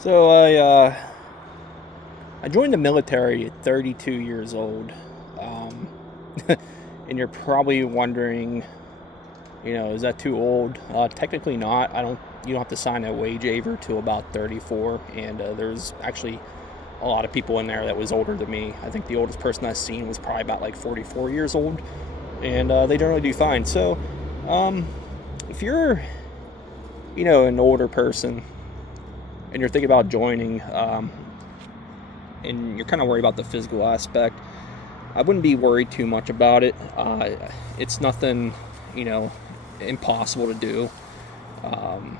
So I joined the military at 32 years old, um, and you're probably wondering, is that too old? Technically not. I don't. You don't have to sign a wage waiver till about 34, and there's actually a lot of people in there that was older than me. I think the oldest person I've seen was probably about like 44 years old, and they generally do fine. So, um, if you're, an older person and you're thinking about joining, and you're kind of worried about the physical aspect, I wouldn't be worried too much about it. It's nothing, you know, impossible to do. Um,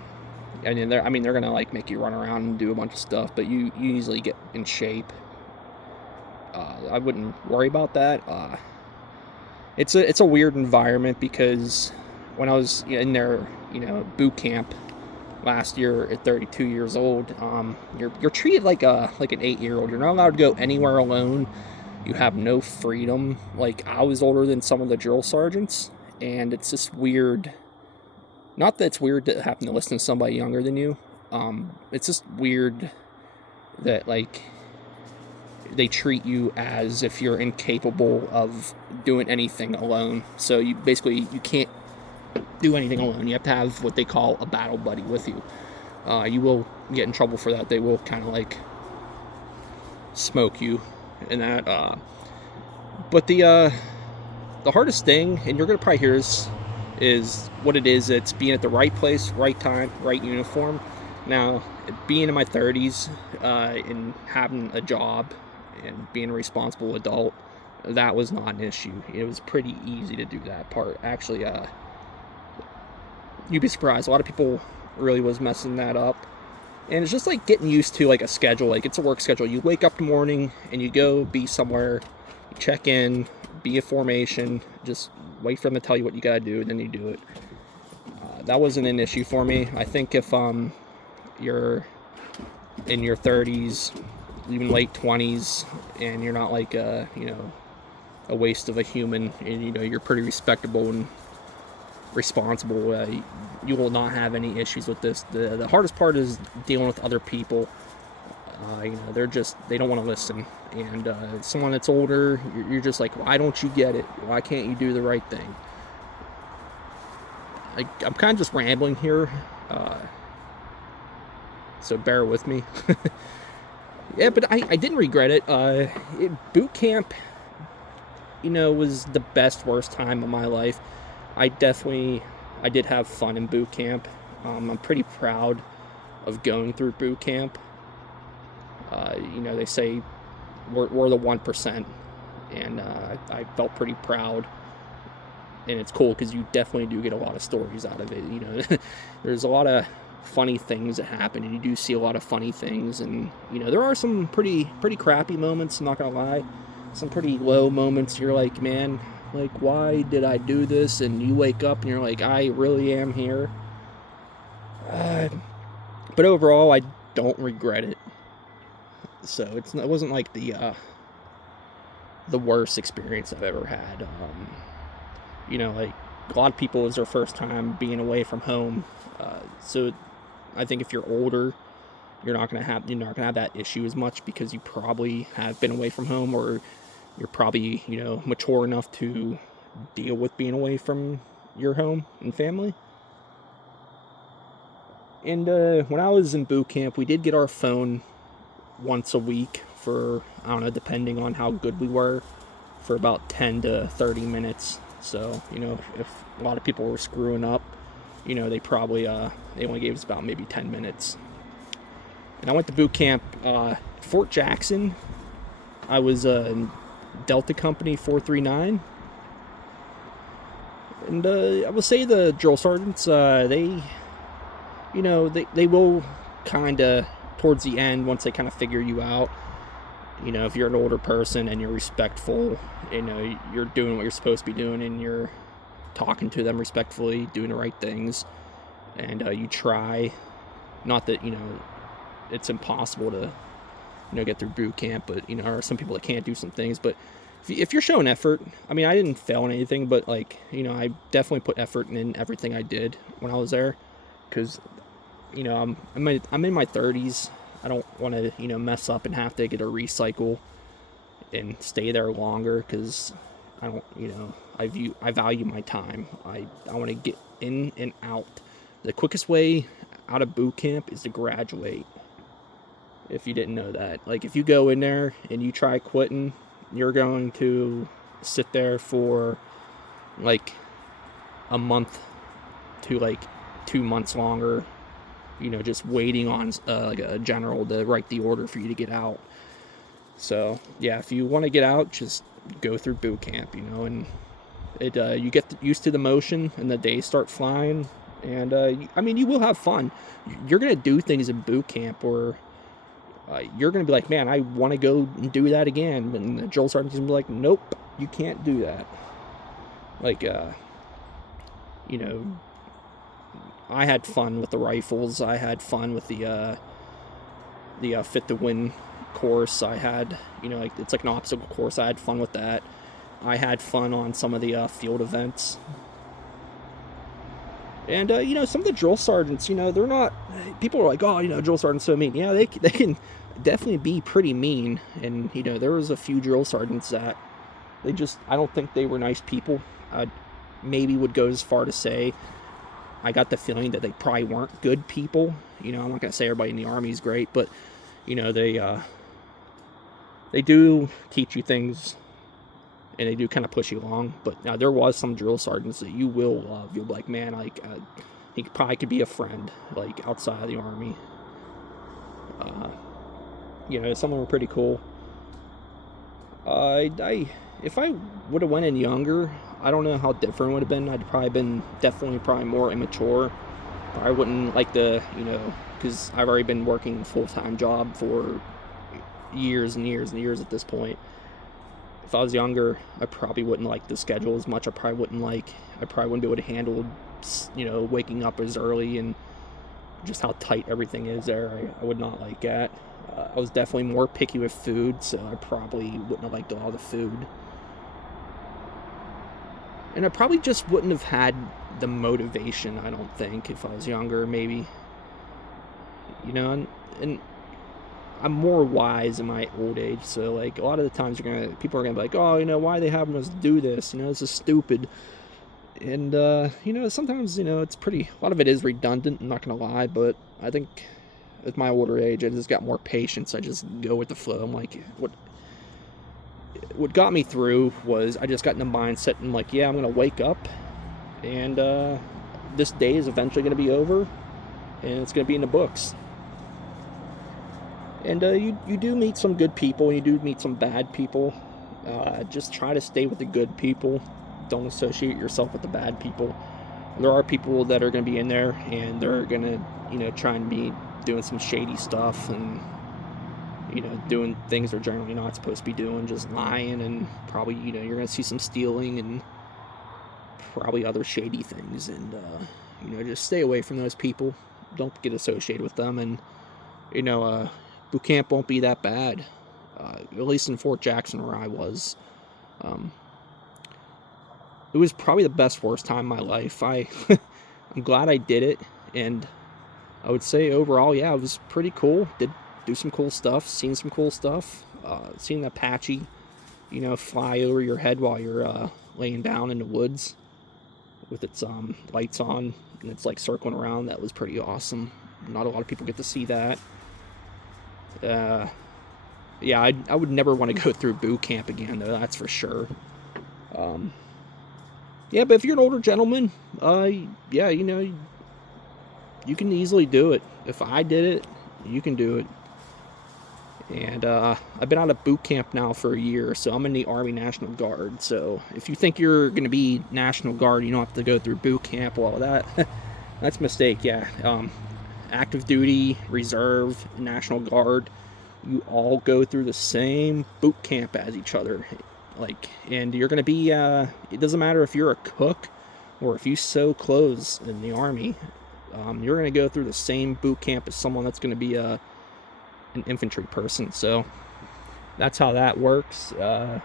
they're gonna like make you run around and do a bunch of stuff, but you easily get in shape. I wouldn't worry about that. It's a weird environment because when I was in there, boot camp last year at 32 years old, you're treated like an 8-year old. You're not allowed to go anywhere alone. You have no freedom. Like, I was older than some of the drill sergeants, and it's just weird. Not that it's weird to having to listen to somebody younger than you. It's just weird that, like, they treat you as if you're incapable of doing anything alone. So you can't do anything alone. You have to have what they call a battle buddy with you. You will get in trouble for that. They will kind of like smoke you and that. But the hardest thing, and you're gonna probably hear this, is what it is. It's being at the right place, right time, right uniform. Now, being in my 30s, and having a job and being a responsible adult, that was not an issue. It was pretty easy to do that part. Actually, you'd be surprised. A lot of people really was messing that up. And it's just like getting used to like a schedule. Like, it's a work schedule. You wake up in the morning and you go be somewhere, you check in, be a formation, just wait for them to tell you what you gotta do, and then you do it. That wasn't an issue for me. I think if you're in your 30s, even late 20s, and you're not like a waste of a human, and you're pretty respectable and responsible, you will not have any issues with this. The hardest part is dealing with other people. They don't want to listen, and someone that's older, you're just like, why don't you get it? Why can't you do the right thing? I'm kind of just rambling here, so bear with me. Yeah, but I didn't regret it. Boot camp, was the best, worst time of my life. I did have fun in boot camp. I'm pretty proud of going through boot camp. They say we're the 1%, and I felt pretty proud. And it's cool because you definitely do get a lot of stories out of it. There's a lot of funny things that happen, and you do see a lot of funny things. And there are some pretty crappy moments. I'm not gonna lie, some pretty low moments. You're like, man, like, why did I do this? And you wake up and you're like, I really am here. But overall, I don't regret it. So it wasn't like the worst experience I've ever had. Like, a lot of people, it's their first time being away from home. So I think if you're older, you're not gonna have that issue as much because you probably have been away from home, or you're probably mature enough to deal with being away from your home and family. And when I was in boot camp, we did get our phone once a week for, I don't know, depending on how good we were, for about 10 to 30 minutes. So if a lot of people were screwing up, they probably they only gave us about maybe 10 minutes. And I went to boot camp, Fort Jackson. I was in Delta Company 439. And I will say the drill sergeants, they will kind of, towards the end, once they kind of figure you out, if you're an older person and you're respectful, you're doing what you're supposed to be doing, and you're talking to them respectfully, doing the right things, and you try, not that, it's impossible to, get through boot camp, but, there are some people that can't do some things, but if you're showing effort, I mean, I didn't fail in anything, but, like, I definitely put effort in everything I did when I was there, because, I'm in my 30s. I don't want to, mess up and have to get a recycle and stay there longer, because I don't, I value my time. I want to get in and out. The quickest way out of boot camp is to graduate. If you didn't know that, like, if you go in there and you try quitting, you're going to sit there for like a month to like 2 months longer, just waiting on like a general to write the order for you to get out. So yeah, if you want to get out, just go through boot camp, and it you get used to the motion, and the days start flying, and you will have fun. You're gonna do things in boot camp where you're gonna be like, man, I want to go and do that again, and the drill sergeant's gonna be like, nope, you can't do that. Like, I had fun with the rifles. I had fun with the Fit to Win course. I had, it's like an obstacle course. I had fun with that. I had fun on some of the field events. And, some of the drill sergeants, they're not, people are like, oh, drill sergeants so mean. Yeah, they can definitely be pretty mean. And, there was a few drill sergeants that I don't think they were nice people. I maybe would go as far to say I got the feeling that they probably weren't good people. I'm not going to say everybody in the Army is great, but, they do teach you things, and they do kind of push you along. But now there was some drill sergeants that you will love. You'll be like, man, like, he probably could be a friend, like, outside of the Army. Some of them were pretty cool. If I would have went in younger, I don't know how different it would have been. I'd probably been probably more immature. I wouldn't like the, because I've already been working a full-time job for years and years and years at this point. If I was younger, I probably wouldn't like the schedule as much. I probably wouldn't be able to handle, waking up as early, and just how tight everything is there. I would not like that. I was definitely more picky with food, so I probably wouldn't have liked all the food. And I probably just wouldn't have had the motivation, I don't think, if I was younger, maybe. And I'm more wise in my old age, so, like, a lot of the times people are gonna be like, oh, why are they having us do this? This is stupid. And, sometimes, it's a lot of it is redundant, I'm not gonna lie, but I think with my older age, I just got more patience. I just go with the flow. I'm like, what got me through was I just got in the mindset, and like, yeah, I'm gonna wake up, and this day is eventually gonna be over, and it's gonna be in the books. And you do meet some good people, and you do meet some bad people. Just try to stay with the good people. Don't associate yourself with the bad people. There are people that are going to be in there, and they're going to, try and be doing some shady stuff, and, doing things they're generally not supposed to be doing, just lying, and probably, you're going to see some stealing and probably other shady things. And, just stay away from those people. Don't get associated with them. And, boot camp won't be that bad, at least in Fort Jackson where I was. It was probably the worst time of my life. I'm glad I did it, and I would say overall, yeah, it was pretty cool. Did do some cool stuff, seen some cool stuff, seen the Apache, fly over your head while you're laying down in the woods with its lights on, and it's like circling around. That was pretty awesome. Not a lot of people get to see that. Yeah, I would never want to go through boot camp again, though, that's for sure. Yeah, but if you're an older gentleman, yeah, you can easily do it. If I did it, you can do it. And I've been out of boot camp now for a year, so I'm in the Army National Guard. So if you think you're going to be National Guard, you don't have to go through boot camp, well, that's a mistake, yeah. Active duty, reserve, National Guard, you all go through the same boot camp as each other. And you're going to be, it doesn't matter if you're a cook or if you sew clothes in the Army, you're going to go through the same boot camp as someone that's going to be an infantry person. So that's how that works.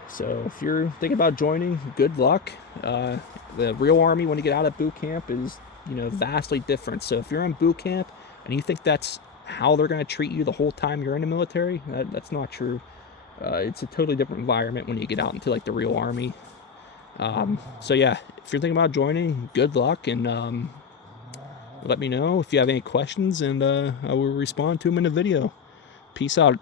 So if you're thinking about joining, good luck. The real Army, when you get out of boot camp, is, vastly different. So if you're in boot camp and you think that's how they're going to treat you the whole time you're in the military. That's not true. It's a totally different environment when you get out into like the real army. So yeah, if you're thinking about joining, good luck, and let me know if you have any questions, and I will respond to them in a video. Peace out.